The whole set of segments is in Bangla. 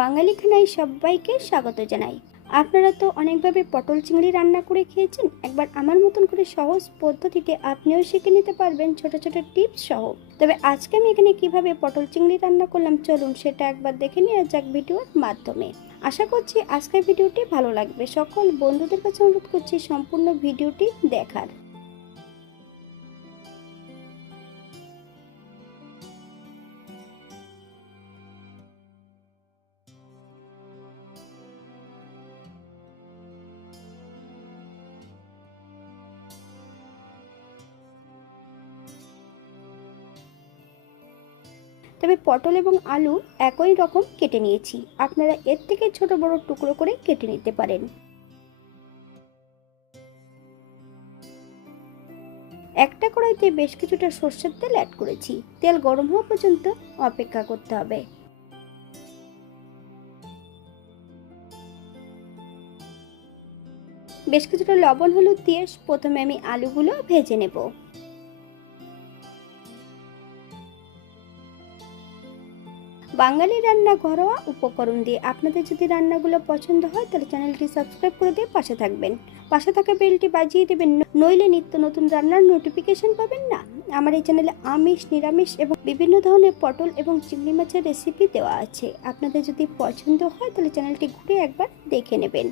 বাঙালি খানায় সবাইকে স্বাগত জানাই। আপনারা তো অনেকভাবে পটল চিংড়ি রান্না করে খেয়েছেন। একবার আমার মতন করে সহজ পদ্ধতিতে আপনিও শিখে নিতে পারবেন ছোট ছোট টিপস সহ। তবে আজকে আমি এখানে কিভাবে পটল চিংড়ি রান্না করলাম চলুন সেটা একবার দেখে নেওয়া যাক ভিডিওর মাধ্যমে। আশা করছি আজকের ভিডিওটি ভালো লাগবে। সকল বন্ধুদের কাছে অনুরোধ করছি সম্পূর্ণ ভিডিওটি দেখার। তবে পটল এবং আলু একই রকম কেটে নিয়েছি, আপনারা এর থেকে ছোট বড় টুকরো করে কেটে নিতে পারেন। একটা কড়াইতে বেশ কিছুটা সর্ষের তেল অ্যাড করেছি। তেল গরম হওয়া পর্যন্ত অপেক্ষা করতে হবে। বেশ কিছুটা লবণ হলুদ দিয়ে প্রথমে আমি আলুগুলো ভেজে নেব। বাঙালি রান্না ঘরোয়া উপকরণ দিয়ে আপনাদের যদি রান্নাগুলো পছন্দ হয় তাহলে চ্যানেলটি সাবস্ক্রাইব করে দিয়ে পাশে থাকবেন। পাশে থাকা বেলটি বাজিয়ে দেবেন, নইলে নিত্য নতুন রান্নার নোটিফিকেশন পাবেন না। আমার এই চ্যানেলে আমিষ নিরামিষ এবং বিভিন্ন ধরনের পটল এবং চিংড়ি মাছের রেসিপি দেওয়া আছে। আপনাদের যদি পছন্দ হয় তাহলে চ্যানেলটি ঘুরে একবার দেখে নেবেন।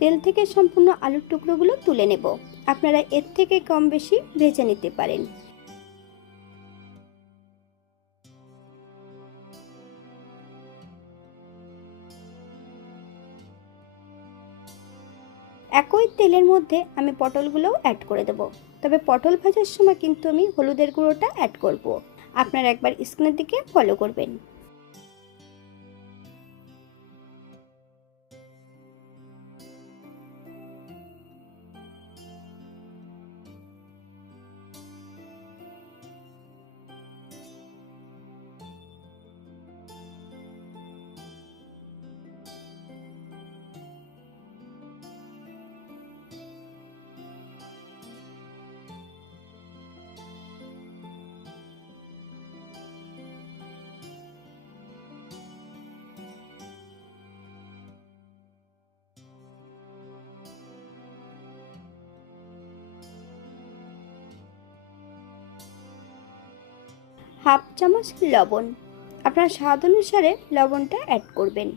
তেল থেকে সম্পূর্ণ আলুর টুকরোগুলো তুলে নেব। আপনারা এর থেকে কম বেশি ভেজে নিতে পারেন। একই তেলের মধ্যে আমি পটলগুলোও অ্যাড করে দেব। তবে পটল ভাজার সময় কিন্তু আমি হলুদের গুঁড়োটা অ্যাড করব। আপনারা একবার স্ক্রিনের দিকে ফলো করবেন। হাফ চামচ লবণ, আপনার স্বাদ অনুসারে লবণটা অ্যাড করবেন।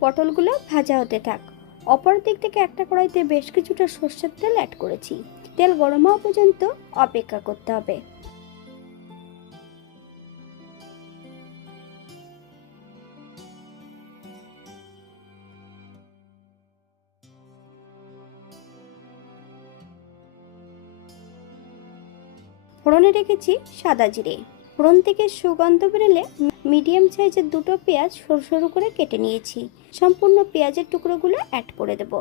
পটলগুলো ভাজা হতে থাক। অপর দিক থেকে একটা কড়াইতে বেশ কিছুটা সর্ষের তেল অ্যাড করেছি। তেল গরম হওয়া পর্যন্ত অপেক্ষা করতে হবে। ফোড়নে রেখেছি সাদা জিরে। ফোড়ন থেকে সুগন্ধ বেরোলে মিডিয়াম সাইজের দুটো পেঁয়াজ সরু সরু করে কেটে নিয়েছি। সম্পূর্ণ পেঁয়াজের টুকরোগুলো অ্যাড করে দেব।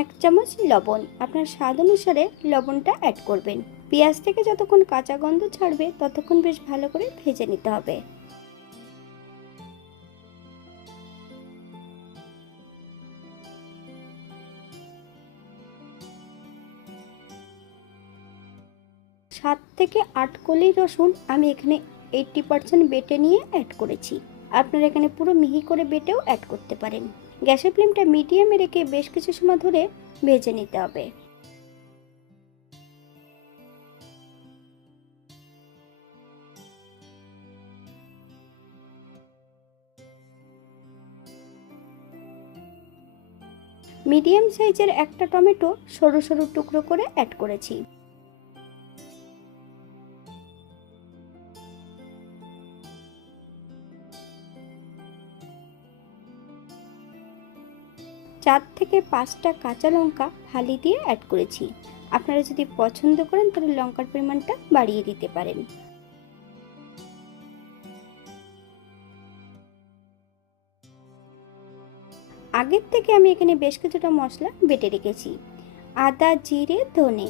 এক চামচ লবণ, আপনার স্বাদ অনুসারে লবণটা অ্যাড করবেন। পেঁয়াজ থেকে যতক্ষণ কাঁচা গন্ধ ছাড়বে ততক্ষণ বেশ ভালো করে ভেজে নিতে হবে। সাত থেকে আট কলি রসুন আমি এখানে 80% বেটে নিয়ে অ্যাড করেছি। আপনারা এখানে পুরো মিহি করে বেটেও অ্যাড করতে পারেন। গ্যাসের ফ্লেমটা মিডিয়ামে রেখে বেশ কিছু সময় ধরে ভেজে নিতে হবে। মিডিয়াম সাইজের একটা টমেটো সরু সরু টুকরো করে অ্যাড করেছি। চার থেকে পাঁচটা কাঁচা লঙ্কা ফালি দিয়ে অ্যাড করেছি। আপনারা যদি পছন্দ করেন তাহলে লঙ্কার পরিমাণটা বাড়িয়ে দিতে পারেন। আগের থেকে আমি এখানে বেশ কিছুটা মশলা বেটে রেখেছি। আদা, জিরে, ধনে,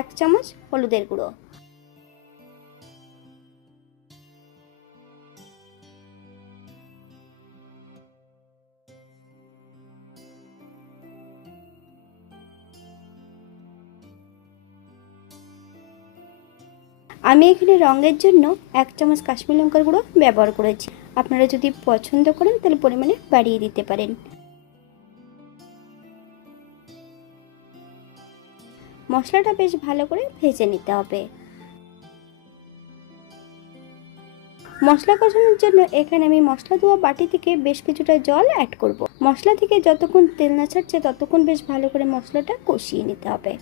1 চামচ হলুদের গুঁড়ো, আমি এখানে রঙের জন্য 1 চামচ কাশ্মীরি লঙ্কার গুঁড়ো ব্যবহার করেছি। আপনারা যদি পছন্দ করেন তাহলে পরিমাণে বাড়িয়ে দিতে পারেন। মশলাটা বেশ ভালো করে ভেজে নিতে হবে। মশলা কষানোর জন্য এখানে আমি মশলা ধোয়া বাটি থেকে বেশ কিছুটা জল অ্যাড করব। মশলা থেকে যতক্ষণ তেল না ছাড়ছে ততক্ষণ বেশ ভালো করে মশলাটা কষিয়ে নিতে হবে।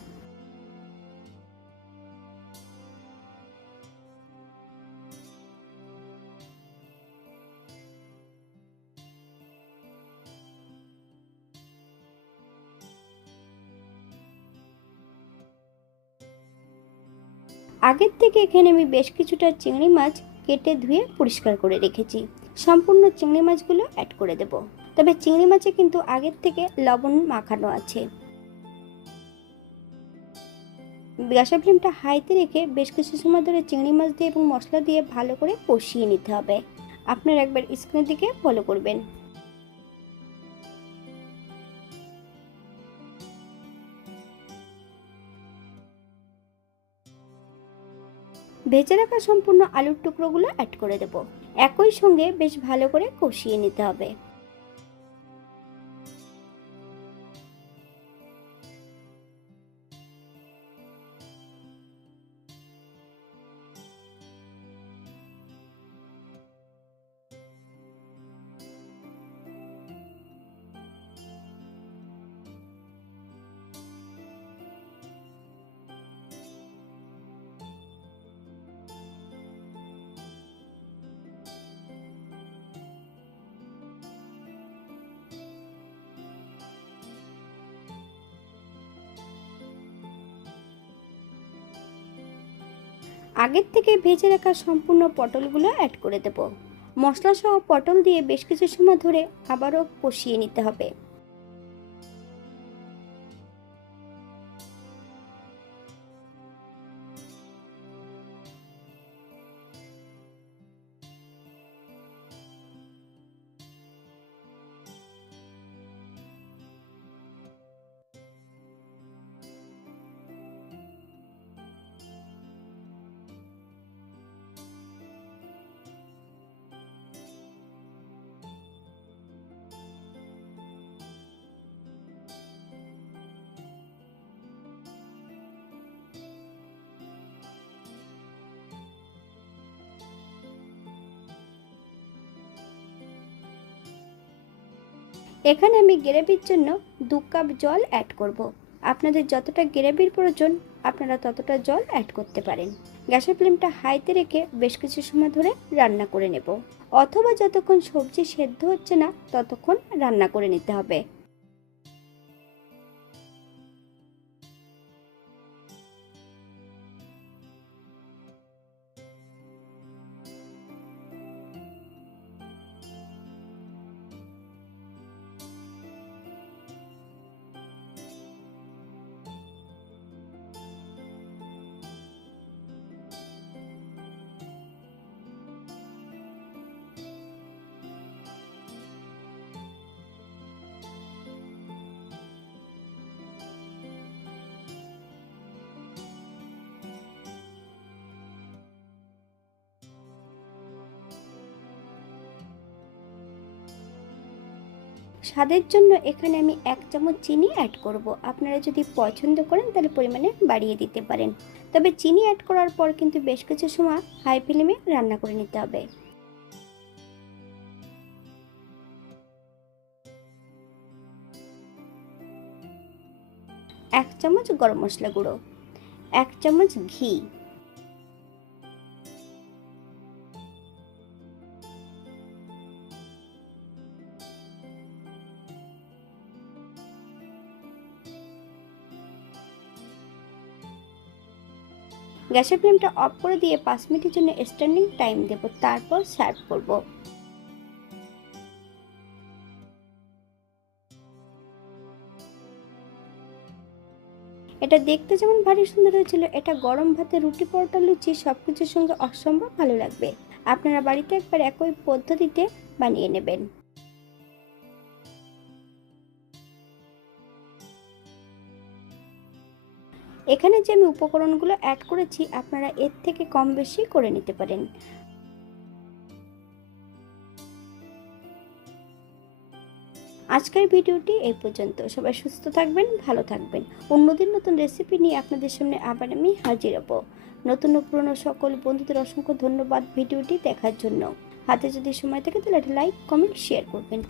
আগের থেকে এখানে আমি বেশ কিছুটা চিংড়ি মাছ কেটে ধুয়ে পরিষ্কার করে রেখেছি। সম্পূর্ণ চিংড়ি মাছগুলো অ্যাড করে দেব। তবে চিংড়ি মাছে কিন্তু আগের থেকে লবণ মাখানো আছে। গ্যাসের ফ্লেমটা হাইতে রেখে বেশ কিছু সময় ধরে চিংড়ি মাছ দিয়ে এবং মশলা দিয়ে ভালো করে কষিয়ে নিতে হবে। আপনারা একবার স্ক্রিনের দিকে ফলো করবেন। ভেজে রাখা সম্পূর্ণ আলুর টুকরোগুলো অ্যাড করে দেব। একই সঙ্গে বেশ ভালো করে কষিয়ে নিতে হবে। আগের থেকে ভেজে রাখা সম্পূর্ণ পটলগুলো অ্যাড করে দেব। মশলা সহ পটল দিয়ে বেশ কিছু সময় ধরে আবারও কষিয়ে নিতে হবে। এখানে আমি গ্রেভির জন্য 2 কাপ জল অ্যাড করব। আপনাদের যতটা গ্রেভির প্রয়োজন আপনারা ততটা জল অ্যাড করতে পারেন। গ্যাসের ফ্লেমটা হাইতে রেখে বেশ কিছু সময় ধরে রান্না করে নেব, অথবা যতক্ষণ সবজি সেদ্ধ হচ্ছে না ততক্ষণ রান্না করে নিতে হবে। স্বাদের জন্য এখানে আমি 1 চামচ চিনি অ্যাড করব। আপনারা যদি পছন্দ করেন তাহলে পরিমাণে বাড়িয়ে দিতে পারেন। তবে চিনি অ্যাড করার পর কিন্তু বেশ কিছু সময় হাই ফ্লেমে রান্না করে নিতে হবে। 1 চামচ গরম মশলা গুঁড়ো, 1 চামচ ঘি, গ্যাসের ফ্লেমটা অফ করে দিয়ে 5 মিনিটের জন্য স্ট্যান্ডিং টাইম দেব, তারপর সার্ভ করব। এটা দেখতে যেমন ভারী সুন্দর হয়েছিল, এটা গরম ভাতে, রুটি, পরোটা, লুচি সবকিছুর সঙ্গে অসম্ভব ভালো লাগবে। আপনারা বাড়িতে একবার একই পদ্ধতিতে বানিয়ে নেবেন। এখানে যে আমি উপকরণগুলো অ্যাড করেছি আপনারা এর থেকে কম বেশি করে নিতে পারেন। আজকের ভিডিওটি এই পর্যন্ত। সবাই সুস্থ থাকবেন, ভালো থাকবেন। অন্যদিন নতুন রেসিপি নিয়ে আপনাদের সামনে আবার আমি হাজির হব। নতুন ও পুরনো সকল বন্ধুদের অসংখ্য ধন্যবাদ ভিডিওটি দেখার জন্য। হাতে যদি সময় থাকে তাহলে একটা লাইক, কমেন্ট, শেয়ার করবেন।